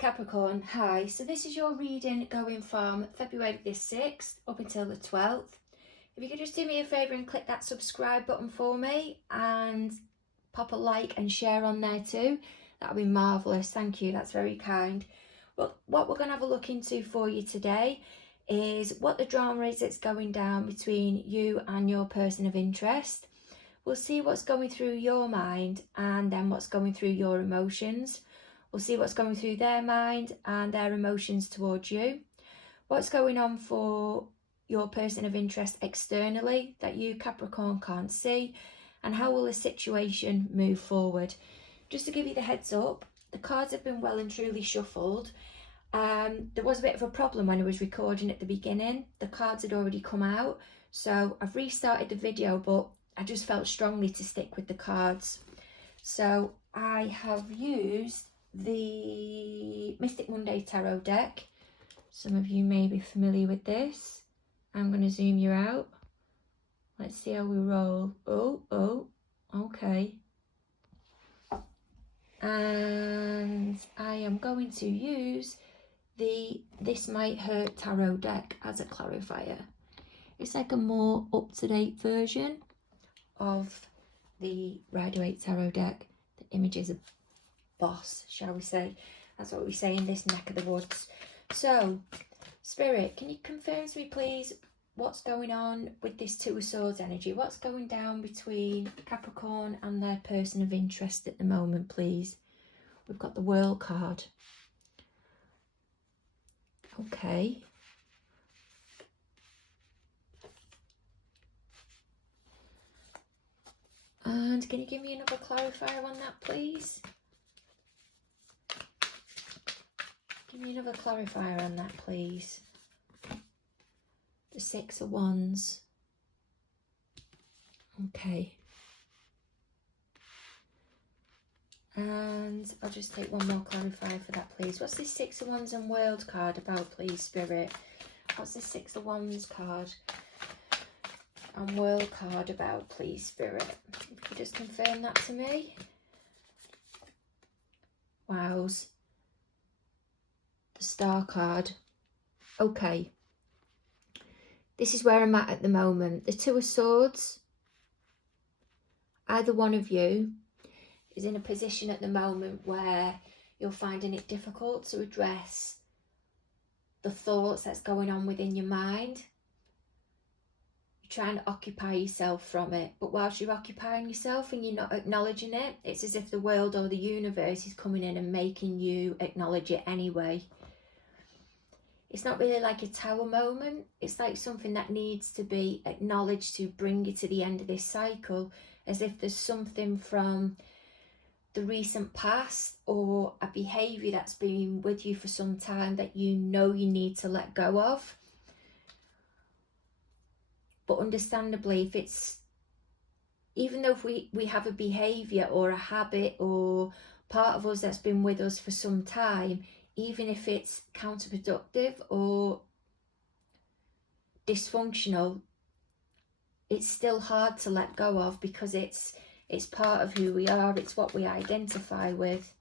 Capricorn, hi. So this is your reading going from February the 6th up until the 12th. If you could just do me a favour and click that subscribe button for me and pop a like and share on there too, that would be marvellous. Thank you, that's very kind. Well, what we're going to have a look into for you today is what the drama is that's going down between you and your person of interest. We'll see what's going through your mind and then what's going through your emotions. We'll see what's going through their mind and their emotions towards you. What's going on for your person of interest externally that you, Capricorn, can't see. And how will the situation move forward? Just to give you the heads up, the cards have been well and truly shuffled. There was a bit of a problem when I was recording at the beginning. The cards had already come out. So I've restarted the video, but I just felt strongly to stick with the cards. So I have used the Mystic Monday Tarot deck. Some of you may be familiar with this. I'm going to zoom you out. Let's see how we roll. Oh, okay. And I am going to use the This Might Hurt Tarot deck as a clarifier. It's like a more up-to-date version of the Rider-Waite Tarot deck. The images are boss, shall we say. That's what we say in this neck of the woods. So, Spirit, can you confirm to me, please, what's going on with this Two of Swords energy? What's going down between Capricorn and their person of interest at the moment, please? We've got the World card. Okay. And can you give me another clarifier on that, please? Give me another clarifier on that, please. The Six of Wands. Okay. And I'll just take one more clarifier for that, please. What's this Six of Wands and World card about, please, Spirit? What's this Six of Wands card and World card about, please, Spirit? If you could just confirm that to me. Wows. The Star card. Okay. This is where I'm at the moment. The Two of Swords. Either one of you is in a position at the moment where you're finding it difficult to address the thoughts that's going on within your mind. You're trying to occupy yourself from it, but whilst you're occupying yourself and you're not acknowledging it, it's as if the world or the universe is coming in and making you acknowledge it anyway. It's not really like a tower moment. It's like something that needs to be acknowledged to bring you to the end of this cycle, as if there's something from the recent past or a behaviour that's been with you for some time that you know you need to let go of. But understandably, if it's, even though if we have a behaviour or a habit or part of us that's been with us for some time, even if it's counterproductive or dysfunctional, it's still hard to let go of because it's part of who we are, it's what we identify with.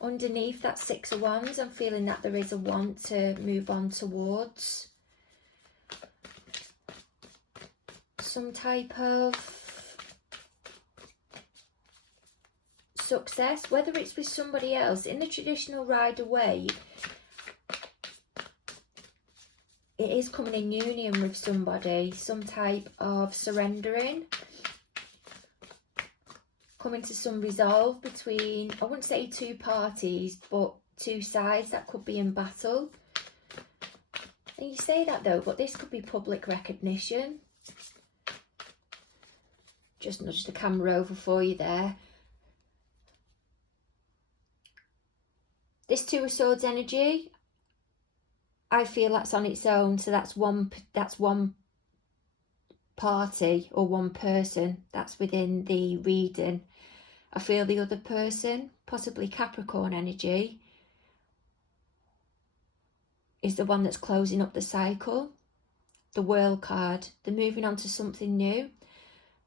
Underneath that Six of Wands, I'm feeling that there is a want to move on towards some type of success, whether it's with somebody else. In the traditional Rider-Waite, it is coming in union with somebody, some type of surrendering, coming to some resolve between, I wouldn't say two parties, but two sides that could be in battle. And you say that though, but this could be public recognition. Just nudge the camera over for you there. This Two of Swords energy, I feel that's on its own. So that's one party or one person that's within the reading. I feel the other person, possibly Capricorn energy, is the one that's closing up the cycle. The World card, they're moving on to something new.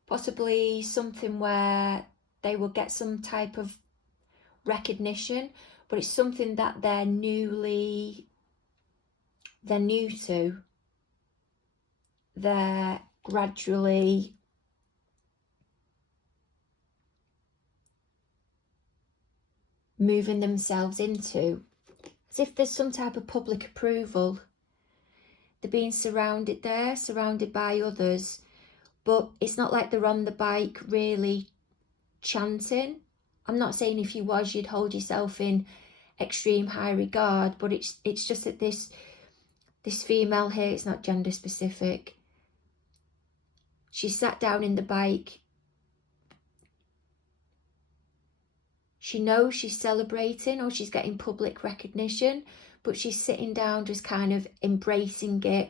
Possibly something where they will get some type of recognition, but it's something that they're new to. They're gradually moving themselves into, as if there's some type of public approval. They're being surrounded by others, but it's not like they're on the bike really chanting. I'm not saying if you was, you'd hold yourself in extreme high regard, but it's just that this female here, it's not gender specific. She sat down in the bike. She knows she's celebrating or she's getting public recognition, but she's sitting down just kind of embracing it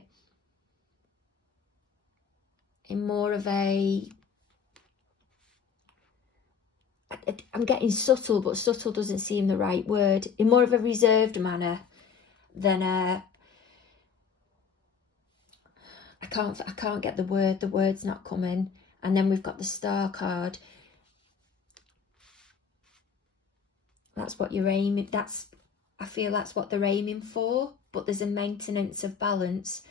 in more of a, I'm getting subtle, but subtle doesn't seem the right word, in more of a reserved manner than a, I can't get the word's not coming. And then we've got the Star card. That's what you're aiming, I feel that's what they're aiming for, but there's a maintenance of balance.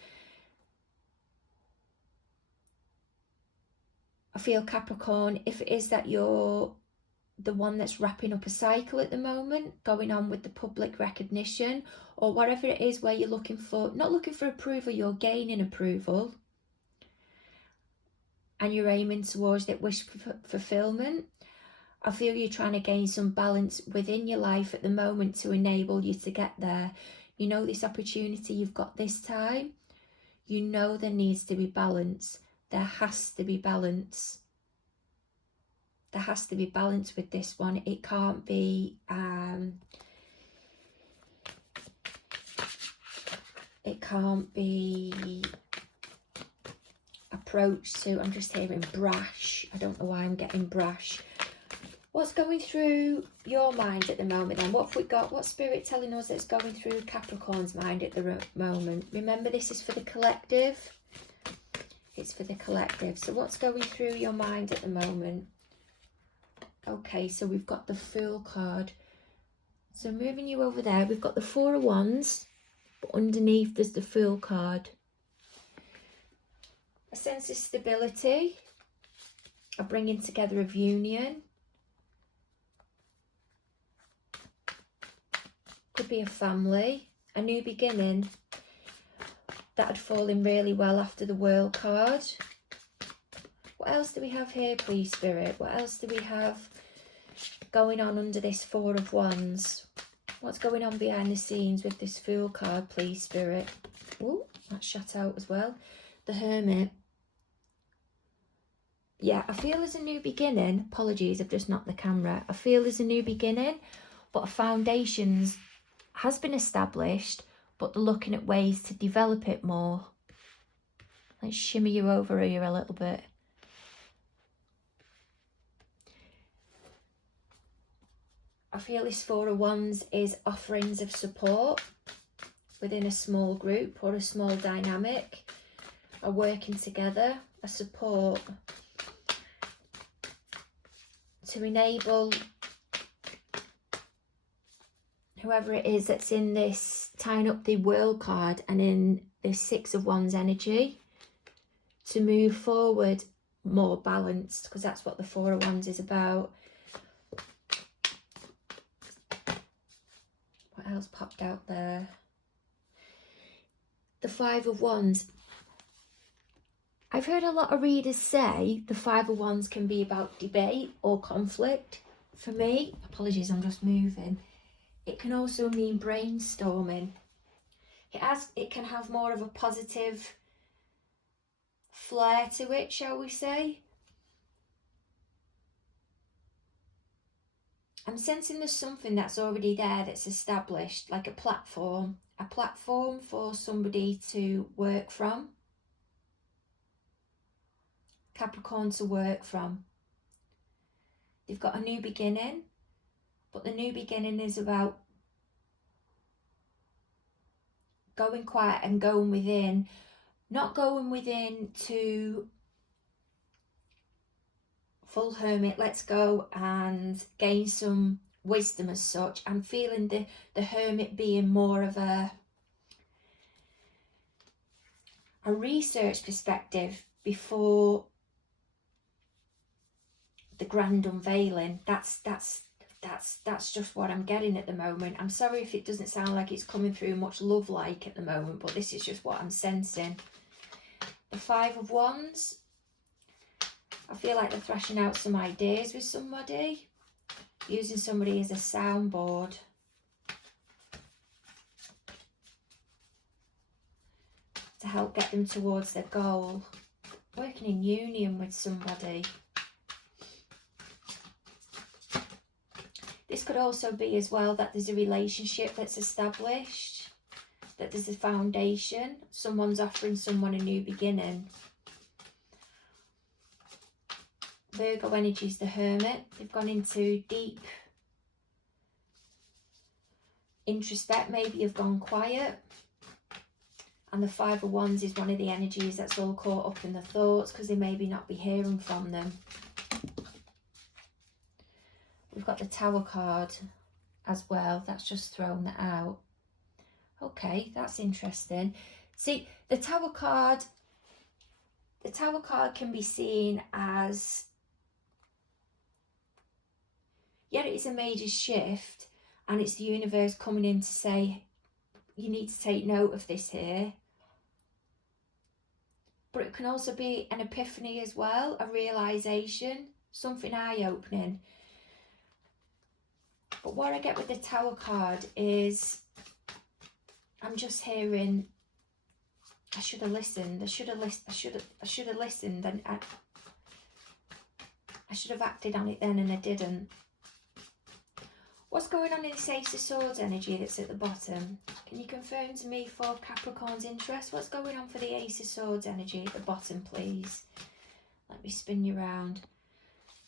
I feel, Capricorn, if it is that you're the one that's wrapping up a cycle at the moment, going on with the public recognition, or whatever it is where you're looking for, not looking for approval, you're gaining approval, and you're aiming towards that wish fulfillment. I feel you're trying to gain some balance within your life at the moment to enable you to get there. You know this opportunity you've got this time. You know there needs to be balance. There has to be balance. There has to be balance with this one. It can't be approached to, I'm just hearing brash. I don't know why I'm getting brash. What's going through your mind at the moment then? What have we got? What's Spirit telling us that's going through Capricorn's mind at the moment? Remember, this is for the collective. It's for the collective. So what's going through your mind at the moment? Okay, so we've got the Fool card. So moving you over there, we've got the Four of Wands, but underneath there's the Fool card. A sense of stability, a bringing together of union. Could be a family, a new beginning. That had fallen really well after the World card. What else do we have here, please, Spirit? What else do we have going on under this Four of Wands? What's going on behind the scenes with this Fool card, please, Spirit? Oh, that's shut out as well. The Hermit. Yeah, I feel there's a new beginning. Apologies, I've just knocked the camera. I feel there's a new beginning, but a foundations has been established, but they're looking at ways to develop it more. Let's shimmy you over here a little bit. I feel this Four of Wands is offerings of support within a small group or a small dynamic, a working together, a support to enable whoever it is that's in this, tying up the World card and in this Six of Wands energy, to move forward more balanced, because that's what the Four of Wands is about. What else popped out there? The Five of Wands. I've heard a lot of readers say the Five of Wands can be about debate or conflict. For me, apologies, I'm just moving. It can also mean brainstorming. It can have more of a positive flair to it, shall we say. I'm sensing there's something that's already there, that's established, like a platform for somebody to work from. Capricorn to work from. They've got a new beginning, but the new beginning is about going quiet and going within, not going within to full hermit, let's go and gain some wisdom as such. I'm feeling the Hermit being more of a research perspective before the grand unveiling. That's just what I'm getting at the moment. I'm sorry if it doesn't sound like it's coming through much love-like at the moment, but this is just what I'm sensing. The Five of Wands. I feel like they're thrashing out some ideas with somebody, using somebody as a soundboard. To help get them towards their goal. Working in union with somebody. This could also be as well that there's a relationship that's established, that there's a foundation, someone's offering someone a new beginning. Virgo energy is the Hermit. They've gone into deep introspect, maybe you've gone quiet. And the Five of Wands is one of the energies that's all caught up in the thoughts because they maybe not be hearing from them. We've got the Tower card as well. That's just thrown that out. Okay, that's interesting. See, the Tower card can be seen as, yeah, it is a major shift, and it's the universe coming in to say, you need to take note of this here. But it can also be an epiphany as well, a realisation, something eye-opening. But what I get with the Tower card is, I'm just hearing, I should have listened, I should have listened, and I should have acted on it then, and I didn't. What's going on in this Ace of Swords energy that's at the bottom? Can you confirm to me for Capricorn's interest? What's going on for the Ace of Swords energy at the bottom, please? Let me spin you around.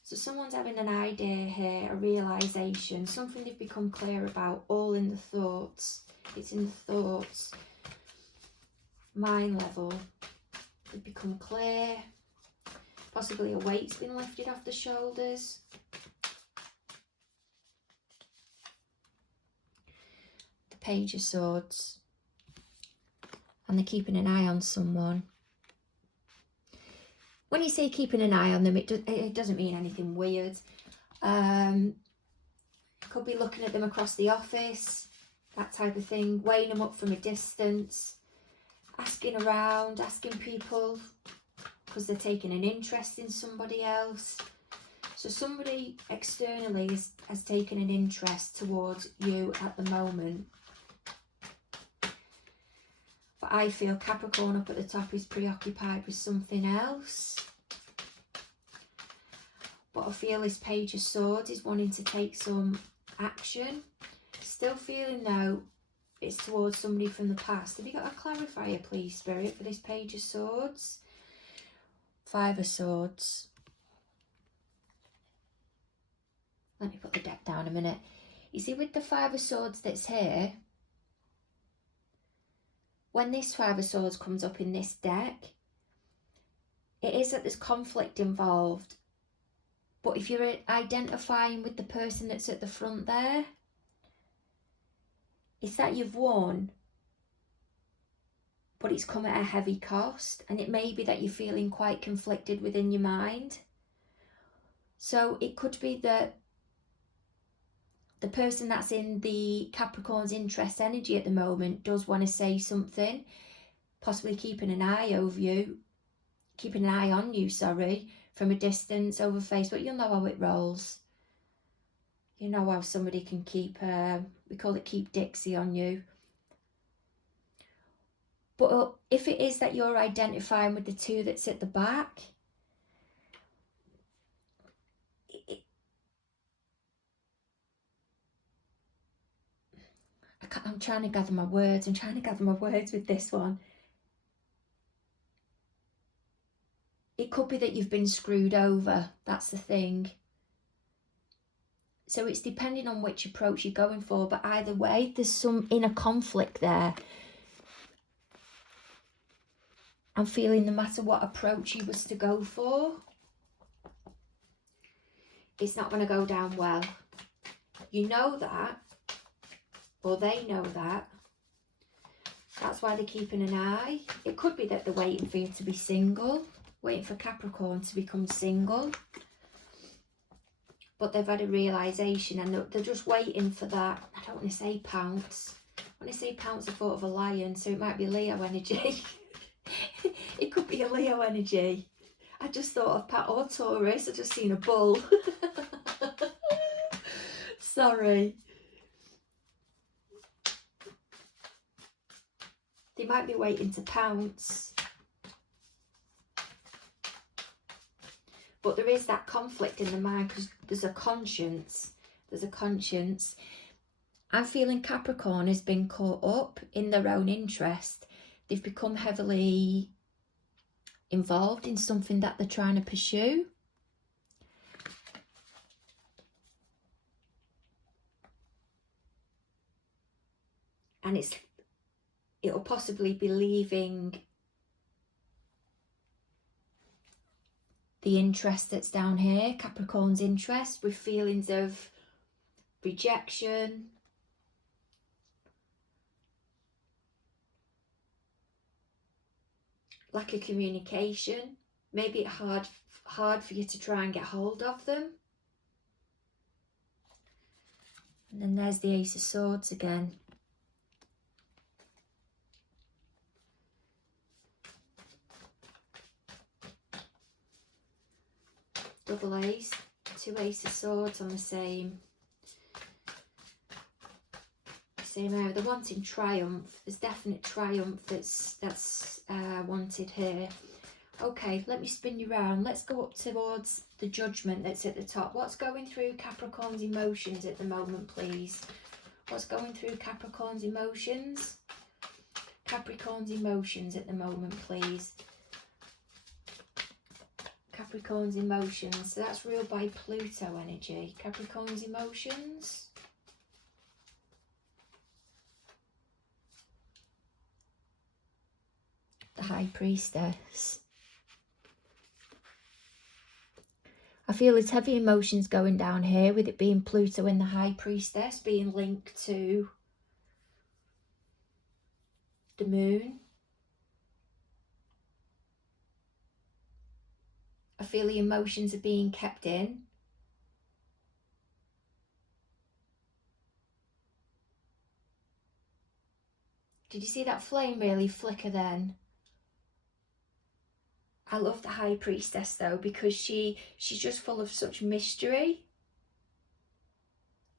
So someone's having an idea here, a realisation, something they've become clear about, all in the thoughts. It's in the thoughts. Mind level. They've become clear. Possibly a weight's been lifted off the shoulders. The Page of Swords. And they're keeping an eye on someone. When you say keeping an eye on them, it doesn't mean anything weird. Could be looking at them across the office, that type of thing, weighing them up from a distance, asking around, asking people because they're taking an interest in somebody else. So somebody externally has taken an interest towards you at the moment. But I feel Capricorn up at the top is preoccupied with something else. But I feel this Page of Swords is wanting to take some action. Still feeling though it's towards somebody from the past. Have you got a clarifier, please, Spirit, for this Page of Swords? Five of Swords. Let me put the deck down a minute. You see, with the Five of Swords that's here, when this Five of Swords comes up in this deck, it is that there's conflict involved. But if you're identifying with the person that's at the front there, it's that you've won, but it's come at a heavy cost. And it may be that you're feeling quite conflicted within your mind. So it could be that the person that's in the Capricorn's interest energy at the moment does want to say something, possibly keeping an eye over you, keeping an eye on you, sorry, from a distance over Facebook. You'll know how it rolls. You know how somebody can keep, we call it keep Dixie on you. But if it is that you're identifying with the two that's at the back, I'm trying to gather my words. I'm trying to gather my words with this one. It could be that you've been screwed over. That's the thing. So it's depending on which approach you're going for. But either way, there's some inner conflict there. I'm feeling no matter what approach you was to go for, it's not going to go down well. You know that, or they know that. That's why they're keeping an eye. It could be that they're waiting for you to be single, waiting for Capricorn to become single. But they've had a realisation and they're just waiting for that. I don't want to say pounce. When I say pounce, I thought of a lion, so it might be Leo energy. It could be a Leo energy. I just thought of or Taurus. I just seen a bull. Sorry. They might be waiting to pounce. But there is that conflict in the mind because there's a conscience. There's a conscience. I'm feeling Capricorn has been caught up in their own interest. They've become heavily involved in something that they're trying to pursue. And it'll possibly be leaving the interest that's down here, Capricorn's interest, with feelings of rejection, lack of communication, maybe it's hard for you to try and get hold of them. And then there's the Ace of Swords again. Double ace, 2 Ace of Swords on the same area. They're wanting triumph. There's definite triumph that's wanted here. Okay, let me spin you around. Let's go up towards the Judgment that's at the top. What's going through Capricorn's emotions at the moment, please? What's going through Capricorn's emotions? Capricorn's emotions at the moment, please. Capricorn's emotions. So that's ruled by Pluto energy. Capricorn's emotions. The High Priestess. I feel there's heavy emotions going down here with it being Pluto and the High Priestess being linked to the moon. I feel the emotions are being kept in. Did you see that flame really flicker then? I love the High Priestess though, because she's just full of such mystery.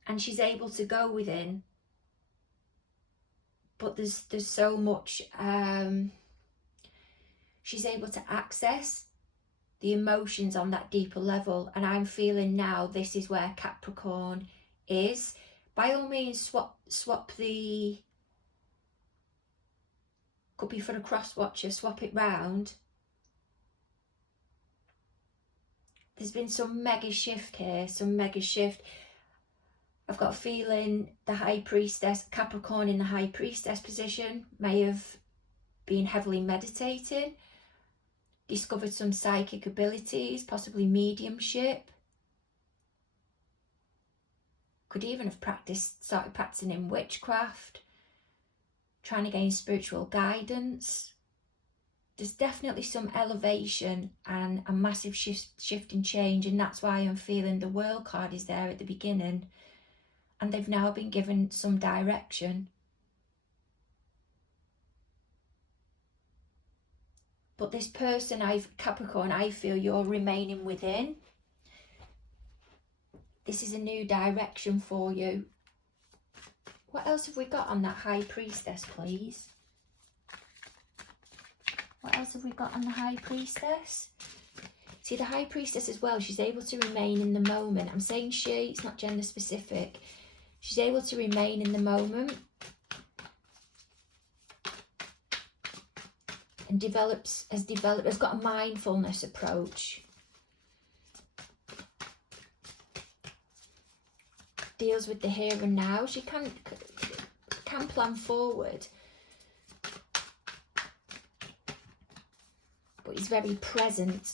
And she's able to go within. But there's so much, she's able to access the emotions on that deeper level. And I'm feeling now this is where Capricorn is. By all means, swap the, could be for a cross watcher, swap it round. There's been some mega shift here, some mega shift. I've got a feeling the High Priestess, Capricorn in the High Priestess position, may have been heavily meditating, discovered some psychic abilities, possibly mediumship. Could even have started practicing in witchcraft, trying to gain spiritual guidance. There's definitely some elevation and a massive shift and change, and that's why I'm feeling the World card is there at the beginning, and they've now been given some direction. But this person, Capricorn, I feel you're remaining within. This is a new direction for you. What else have we got on that High Priestess, please? What else have we got on the High Priestess? See, the High Priestess as well, she's able to remain in the moment. I'm saying she, it's not gender specific. She's able to remain in the moment. And has got a mindfulness approach. Deals with the here and now. She can plan forward. But he's very present.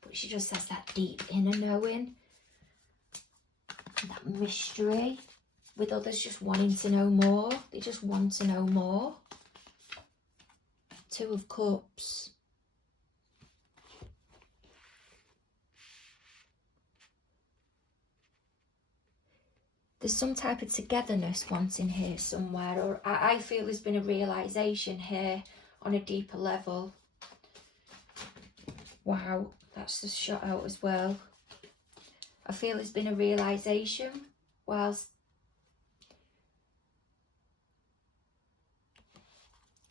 But she just has that deep inner knowing. that mystery, with others just wanting to know more. They just want to know more. Two of Cups. There's some type of togetherness wanting here somewhere, or I feel there's been a realisation here on a deeper level. Wow, that's just shot out as well. I feel there's been a realisation whilst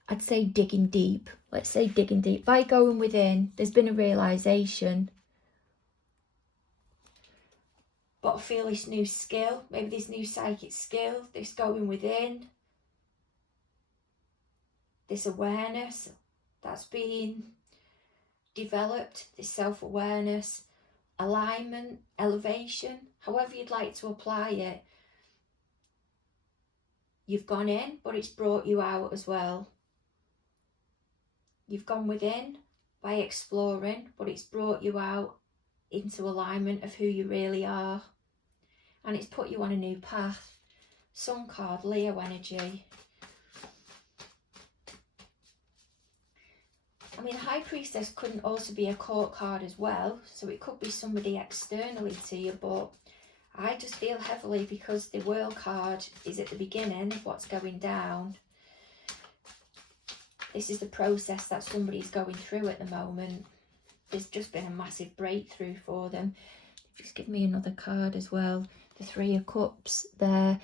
I'd say digging deep. Let's say digging deep. By going within, there's been a realisation. But I feel this new skill, maybe this new psychic skill, this going within, this awareness that's being developed, this self-awareness, alignment, elevation, however you'd like to apply it. You've gone in, but it's brought you out as well. You've gone within by exploring, but it's brought you out into alignment of who you really are. And it's put you on a new path. Sun card, Leo energy. I mean, High Priestess couldn't also be a court card as well. So it could be somebody externally to you. But I just feel heavily, because the World card is at the beginning of what's going down. This is the process that somebody's going through at the moment. There's just been a massive breakthrough for them. Just give me another card as well. The Three of Cups there.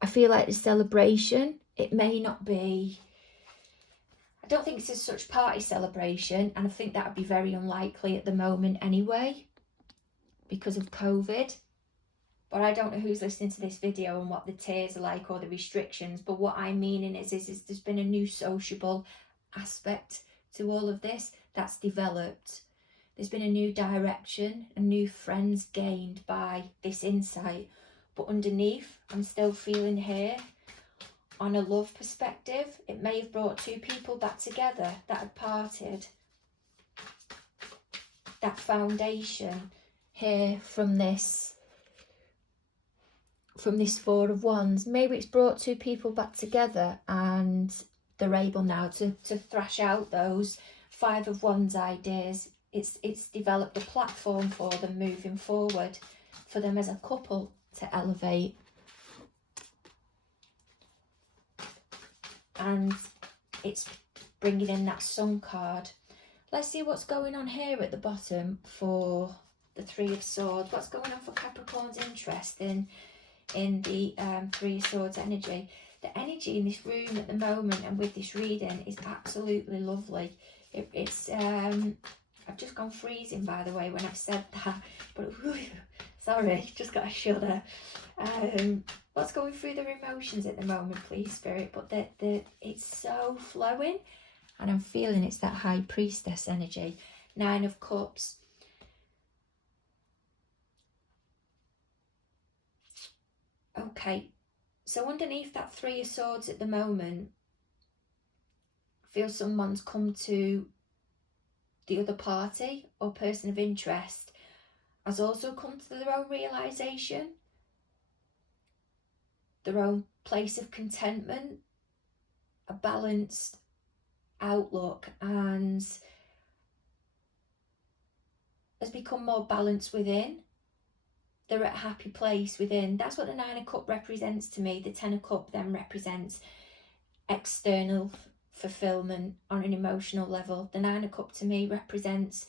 I feel like the celebration, it may not be, I don't think it's as such party celebration, and I think that would be very unlikely at the moment anyway, because of COVID. But I don't know who's listening to this video and what the tiers are like or the restrictions, but what I'm meaning is there's been a new sociable aspect to all of this that's developed. There's been a new direction and new friends gained by this insight. But underneath, I'm still feeling here, on a love perspective, it may have brought two people back together that had parted. That foundation here from this Four of Wands. Maybe it's brought two people back together and they're able now to thrash out those Five of Wands ideas. It's developed a platform for them moving forward, for them as a couple to elevate. And it's bringing in that Sun card. Let's see what's going on here at the bottom for the Three of Swords. What's going on for Capricorn's interest in the Three of Swords energy? The energy in this room at the moment and with this reading is absolutely lovely. It's I've just gone freezing, by the way, when I've said that, but sorry, just got a shudder. What's going through their emotions at the moment, please, Spirit? But it's so flowing, and I'm feeling it's that High Priestess energy. Nine of Cups. Okay, so underneath that Three of Swords at the moment, I feel someone's come to the other party or person of interest has also come to their own realisation, their own place of contentment, a balanced outlook, and has become more balanced within. They're at a happy place within. That's what the Nine of Cups represents to me. The Ten of Cups then represents external fulfillment on an emotional level. The Nine of Cups to me represents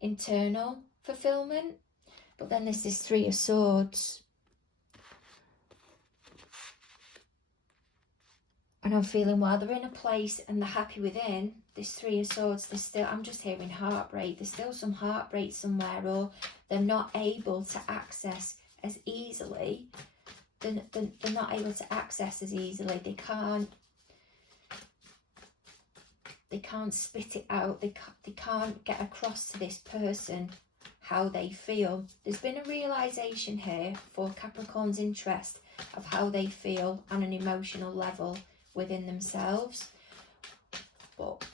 internal fulfillment. But then there's this Three of Swords. And I'm feeling while they're in a place and they're happy within, this Three of Swords, there's still, I'm just hearing heartbreak. There's still some heartbreak somewhere, or they're not able to access as easily. They're not able to access as easily. They can't spit it out. They can't get across to this person how they feel. There's been a realisation here for Capricorn's interest of how they feel on an emotional level within themselves, but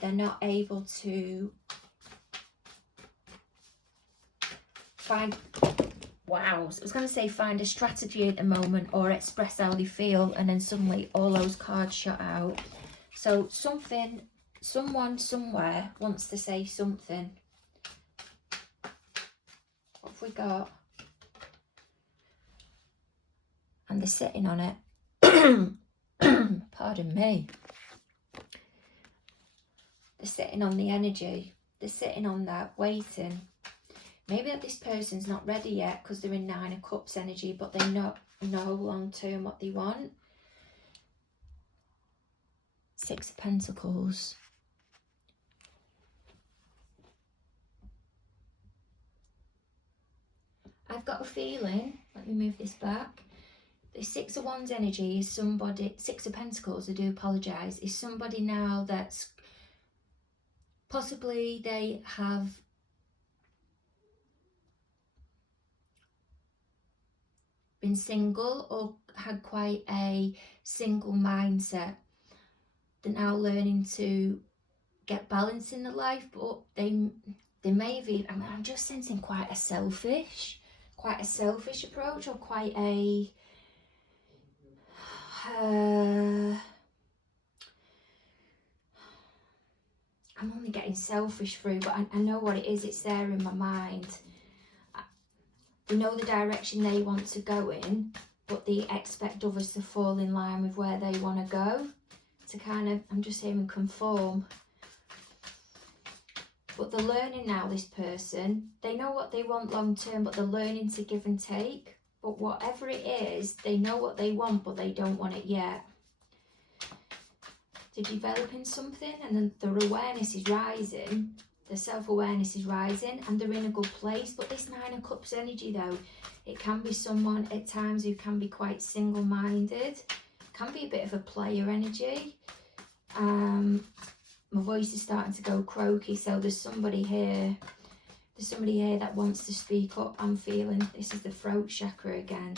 they're not able to wow, I was going to say find a strategy at the moment or express how they feel, and then suddenly all those cards shut out. So someone somewhere wants to say something. What have we got? And they're sitting on it. Pardon me. They're sitting on the energy. They're sitting on that, waiting. Maybe that this person's not ready yet because they're in Nine of Cups energy, but they know long term what they want. Six of Pentacles. I've got a feeling, let me move this back. The Six of Wands energy is somebody, Six of Pentacles, I do apologise, is somebody now that's possibly they have been single or had quite a single mindset. They're now learning to get balance in their life, but they may have even, I mean, I'm just sensing quite a selfish approach, or quite a I'm only getting selfish through, but I know what it is. It's there in my mind. They know the direction they want to go in, but they expect others to fall in line with where they want to go. To kind of, I'm just hearing conform. But they're learning now, this person. They know what they want long term, but they're learning to give and take. But whatever it is, they know what they want, but they don't want it yet. They're developing something, and then their awareness is rising. Their self-awareness is rising, and they're in a good place. But this Nine of Cups energy, though, it can be someone at times who can be quite single-minded. Can be a bit of a player energy. My voice is starting to go croaky, so there's somebody here. There's somebody here that wants to speak up. I'm feeling this is the throat chakra again.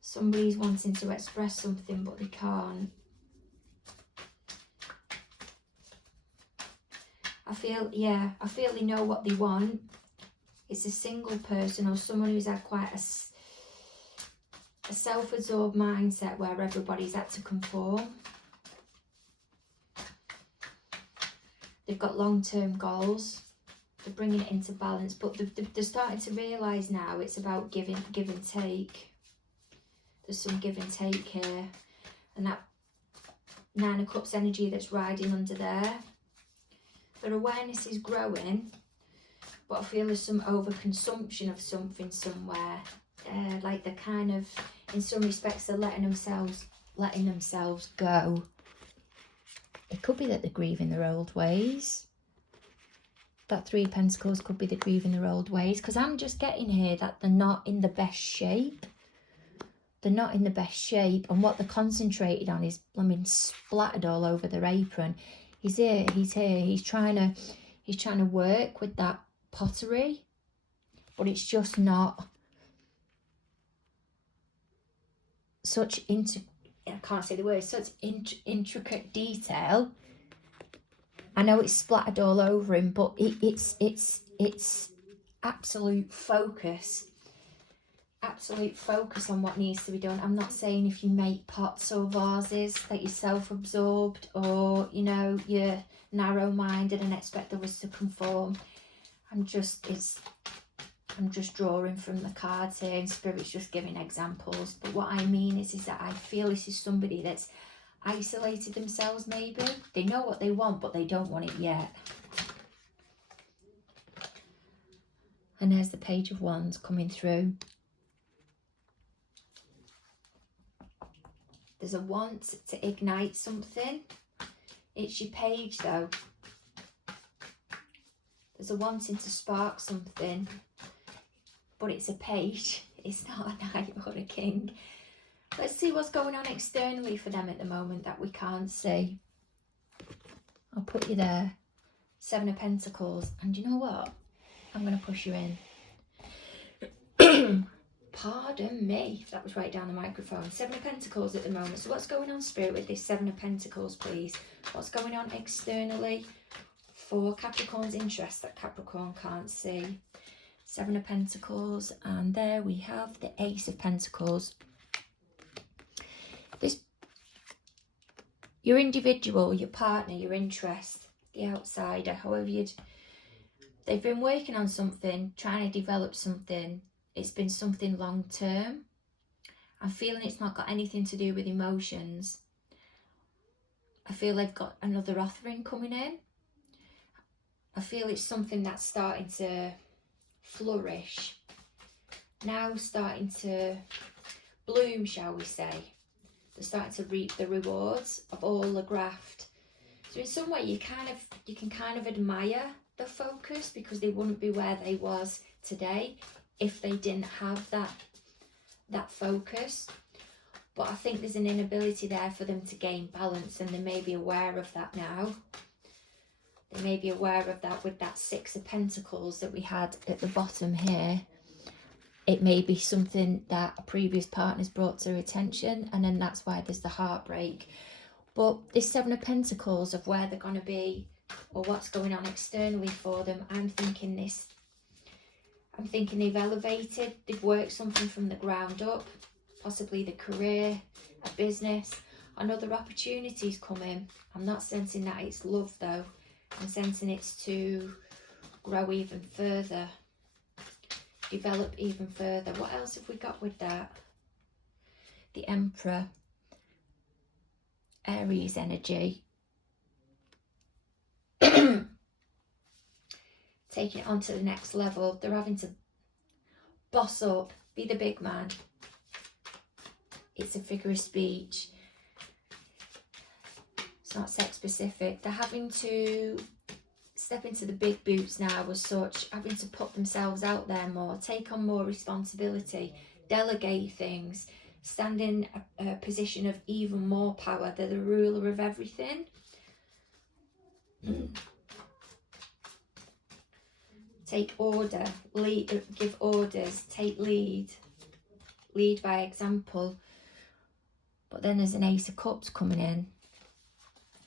Somebody's wanting to express something, but they can't. I feel they know what they want. It's a single person or someone who's had quite a self-absorbed mindset where everybody's had to conform. They've got long-term goals. They're bringing it into balance, but they're starting to realise now it's about give and take. There's some give and take here. And that Nine of Cups energy that's riding under there. Their awareness is growing, but I feel there's some overconsumption of something somewhere. Like they're kind of, in some respects, they're letting themselves go. It could be that they're grieving their old ways. That Three of Pentacles could be they're grieving their old ways, because I'm just getting here that they're not in the best shape. They're not in the best shape, and what they're concentrated on is, I mean, splattered all over their apron. He's here, he's trying to work with that pottery, but it's just not such I can't say the word, such intricate detail. I know it's splattered all over him, but it's absolute focus on what needs to be done. I'm not saying if you make pots or vases that you're self-absorbed, or you know, you're narrow-minded and expect others to conform. I'm just drawing from the cards here, and Spirit's just giving examples. But what I mean is that I feel this is somebody that's isolated themselves. Maybe they know what they want, but they don't want it yet. And there's the Page of Wands coming through. There's a want to ignite something. It's your page, though. There's a wanting to spark something, but it's a page. It's not a knight or a king. Let's see what's going on externally for them at the moment that we can't see. I'll put you there. Seven of Pentacles. And you know what? I'm going to push you in. Pardon me if that was right down the microphone. Seven of Pentacles at the moment. So what's going on, Spirit, with this Seven of Pentacles, please? What's going on externally for Capricorn's interest that Capricorn can't see? Seven of Pentacles, and there we have the Ace of Pentacles. Your individual, your partner, your interest, the outsider, however they've been working on something, trying to develop something. It's been something long term. I'm feeling it's not got anything to do with emotions. I feel they've got another offering coming in. I feel it's something that's starting to flourish. Now starting to bloom, shall we say. They're starting to reap the rewards of all the graft. So in some way you can kind of admire the focus, because they wouldn't be where they was today if they didn't have that focus. But I think there's an inability there for them to gain balance, and they may be aware of that now. They may be aware of that with that Six of Pentacles that we had at the bottom here. It may be something that a previous partner's brought to their attention, and then that's why there's the heartbreak. But this Seven of Pentacles, of where they're going to be or what's going on externally for them, I'm thinking they've elevated, they've worked something from the ground up, possibly the career, a business, and other opportunities coming. I'm not sensing that it's love though. I'm sensing it's to grow even further, develop even further. What else have we got with that? The Emperor, Aries energy. Taking it on to the next level. They're having to boss up, be the big man. It's a figure of speech. It's not sex specific. They're having to step into the big boots now as such, having to put themselves out there more, take on more responsibility, delegate things, stand in a position of even more power. They're the ruler of everything. Take order, lead, give orders, take lead by example. But then there's an Ace of Cups coming in.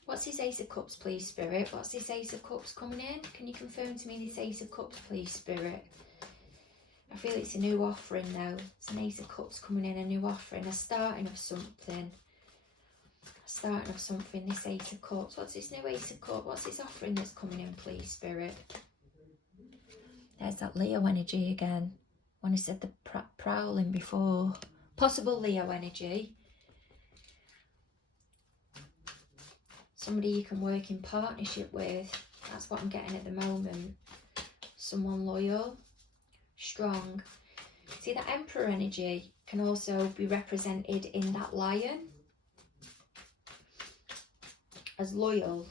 What's this Ace of Cups, please, Spirit? What's this Ace of Cups coming in? Can you confirm to me this Ace of Cups, please, Spirit? I feel it's a new offering now. It's an Ace of Cups coming in, a new offering, a starting of something. A starting of something, this Ace of Cups. What's this new Ace of Cups? What's this offering that's coming in, please, Spirit? There's that Leo energy again. When I said the prowling before. Possible Leo energy. Somebody you can work in partnership with. That's what I'm getting at the moment. Someone loyal, strong. See, that Emperor energy can also be represented in that Lion. As loyal,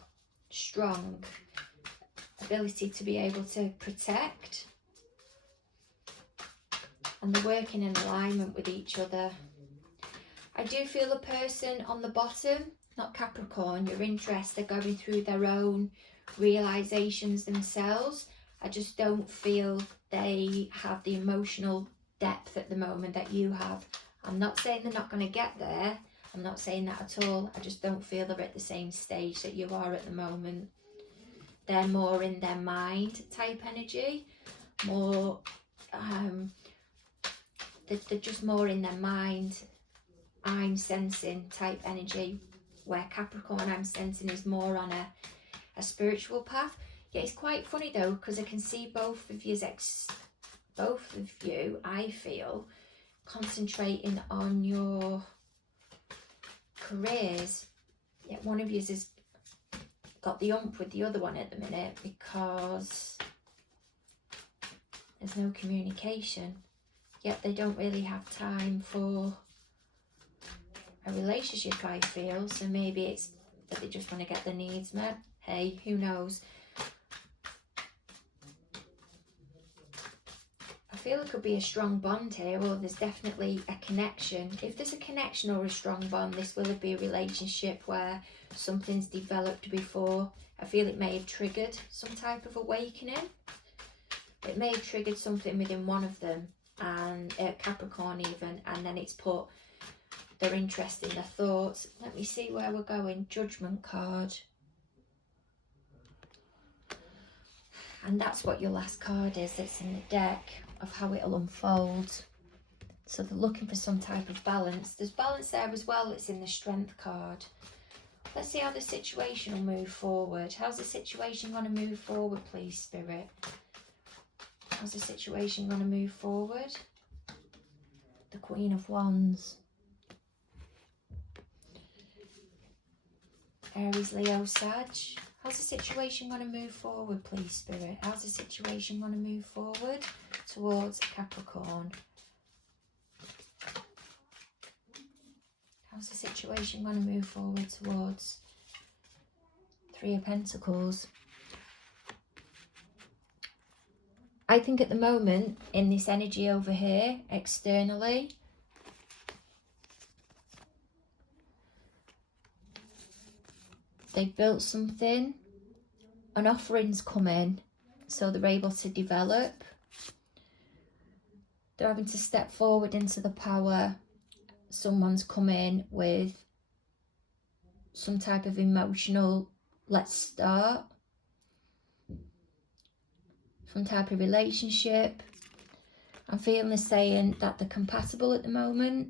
strong, ability to be able to protect. And they're working in alignment with each other. I do feel a person on the bottom, not Capricorn, your interest, they're going through their own realizations themselves. I just don't feel they have the emotional depth at the moment that you have. I'm not saying they're not going to get there. I'm not saying that at all. I just don't feel they're at the same stage that you are at the moment. They're more in their mind type energy. More, they're just more in their mind. I'm sensing type energy. Where Capricorn I'm sensing is more on a spiritual path. Yeah, it's quite funny though, because I can see both of you, I feel, concentrating on your careers. Yet one of you has got the ump with the other one at the minute because there's no communication. Yet they don't really have time for a relationship, I feel. So maybe it's that they just want to get their needs met. Hey, who knows? I feel it could be a strong bond here, or there's definitely a connection. If there's a connection or a strong bond, this will be a relationship where something's developed before. I feel it may have triggered some type of awakening. It may have triggered something within one of them, and Capricorn even, and then it's put their interest in their thoughts. Let me see where we're going. Judgment card. And that's what your last card is that's in the deck, of how it'll unfold. So they're looking for some type of balance. There's balance there as well that's in the Strength card. Let's see how the situation will move forward. How's the situation going to move forward, please, Spirit? How's the situation going to move forward? The Queen of Wands. Aries, Leo, Sag. How's the situation going to move forward, please, Spirit? How's the situation going to move forward towards Capricorn? How's the situation going to move forward towards Three of Pentacles? I think at the moment, in this energy over here, externally, they've built something, an offering's come in, so they're able to develop. They're having to step forward into the power. Someone's come in with some type of emotional, let's start. Some type of relationship. I'm feeling they're saying that they're compatible at the moment.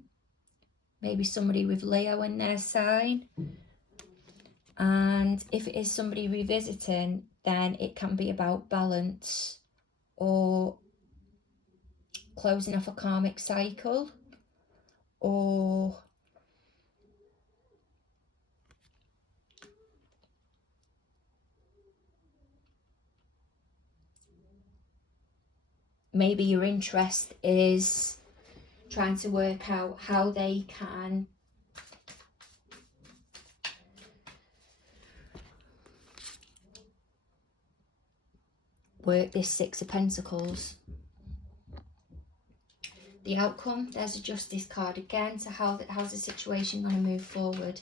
Maybe somebody with Leo in their sign. And if it is somebody revisiting, then it can be about balance or closing off a karmic cycle, or maybe your interest is trying to work out how they can work this Six of Pentacles. The outcome, there's a Justice card again. So how's the situation going to move forward?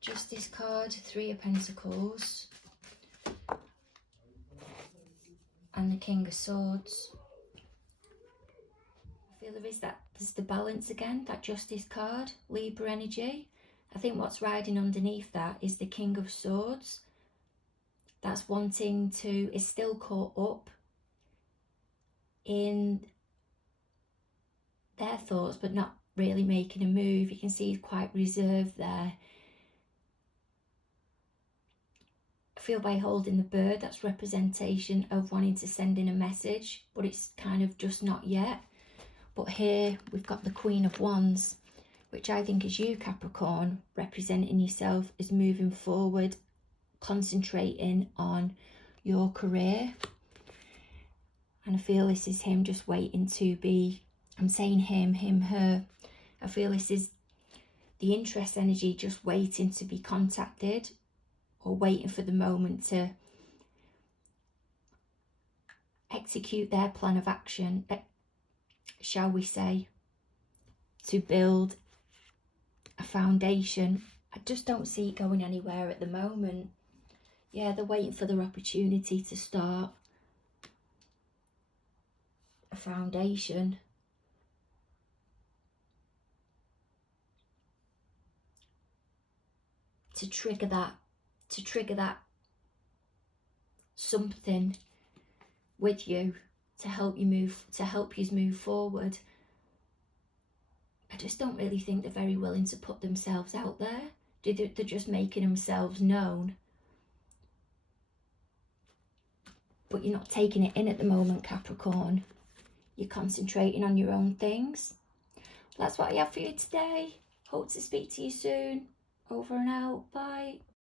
Justice card, Three of Pentacles, and the King of Swords. I feel there's the balance again, that Justice card, Libra energy. I think what's riding underneath that is the King of Swords. That's wanting to, is still caught up in their thoughts, but not really making a move. You can see he's quite reserved there. I feel by holding the bird, that's representation of wanting to send in a message, but it's kind of just not yet. But here we've got the Queen of Wands, which I think is you, Capricorn, representing yourself as moving forward, concentrating on your career. And I feel this is him just waiting to be, I'm saying him, her. I feel this is the interest energy just waiting to be contacted, or waiting for the moment to execute their plan of action, shall we say, to build a foundation. I just don't see it going anywhere at the moment. Yeah, they're waiting for their opportunity to start a foundation. To trigger that something with you to help you move forward. I just don't really think they're very willing to put themselves out there. They're just making themselves known. But you're not taking it in at the moment, Capricorn. You're concentrating on your own things. That's what I have for you today. Hope to speak to you soon. Over and out. Bye.